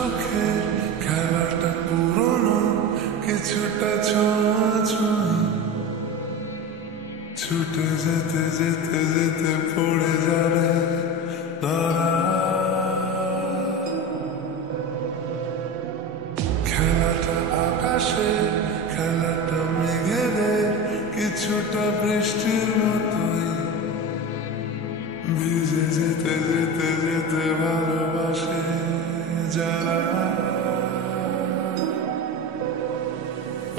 চোখের খেলাটা পুরনো কিছুটা ছোঁয়াছুঁই ছুটে যেতে যেতে যেতে পড়ে যাবে ধরা খেলাটা আকাশে খেলাটা মেঘেদের কিছুটা বৃষ্টির মতোই ভিজে যেতে যেতে যেতে ভালোবাসে যারা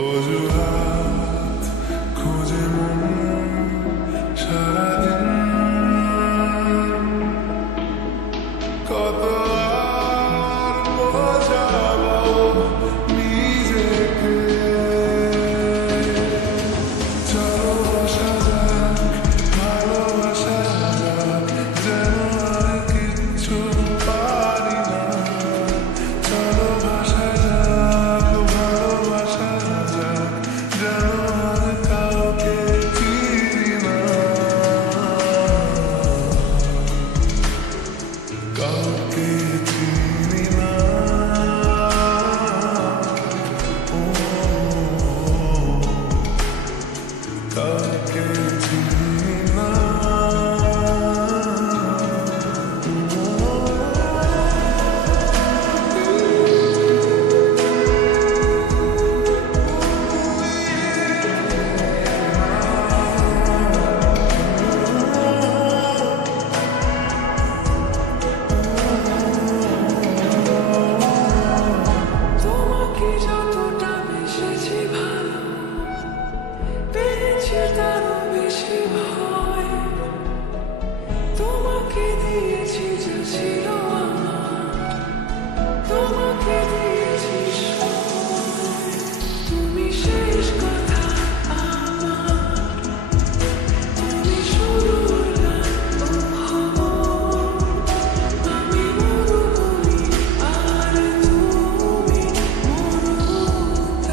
অজুহাত খোঁজে মন সারাদিন কত আর বোঝাবো নিজেকে চলো বসা যাক ভালোবাসা যাক যেন আর কিচ্ছু পারি না চলো ভাষা যাক ভালোবাসা যাক যেন আর কাউকে চিনি না কাউকে চিনি না কাউকে চিনি না তোমাকে যতটা বেসেছি ভালো পেয়েছি তারও বেশি ভয় তোমাকে দিয়েছি যা ছিল আমার তোমাকে দিয়েছি সময় তুমি শেষ কথা আমার তুমি শুরুর গান আমি মরুভূমি আর তুমি মরুদ্যান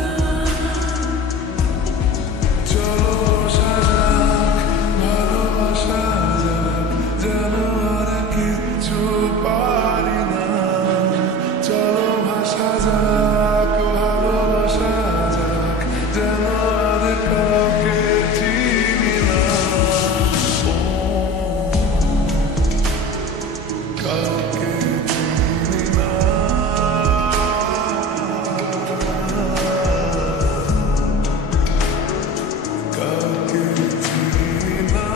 চলো বসা যাক ভালোবাসা যাক যেন আর কিচ্ছু পারি না চলো ভাষা যাক ভালোবাসা যাক যেন আর কাউকে চিনি না কাউকে চিনি না কাউকে চিনি না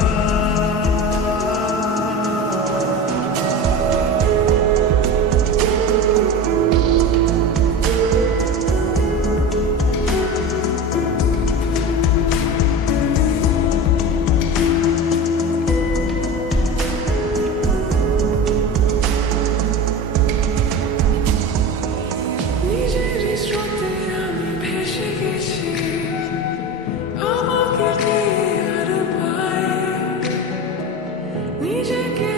নিজেরই স্রোতে আমি ভেসে গেছি আমাকে কে আর পায় নিজেকে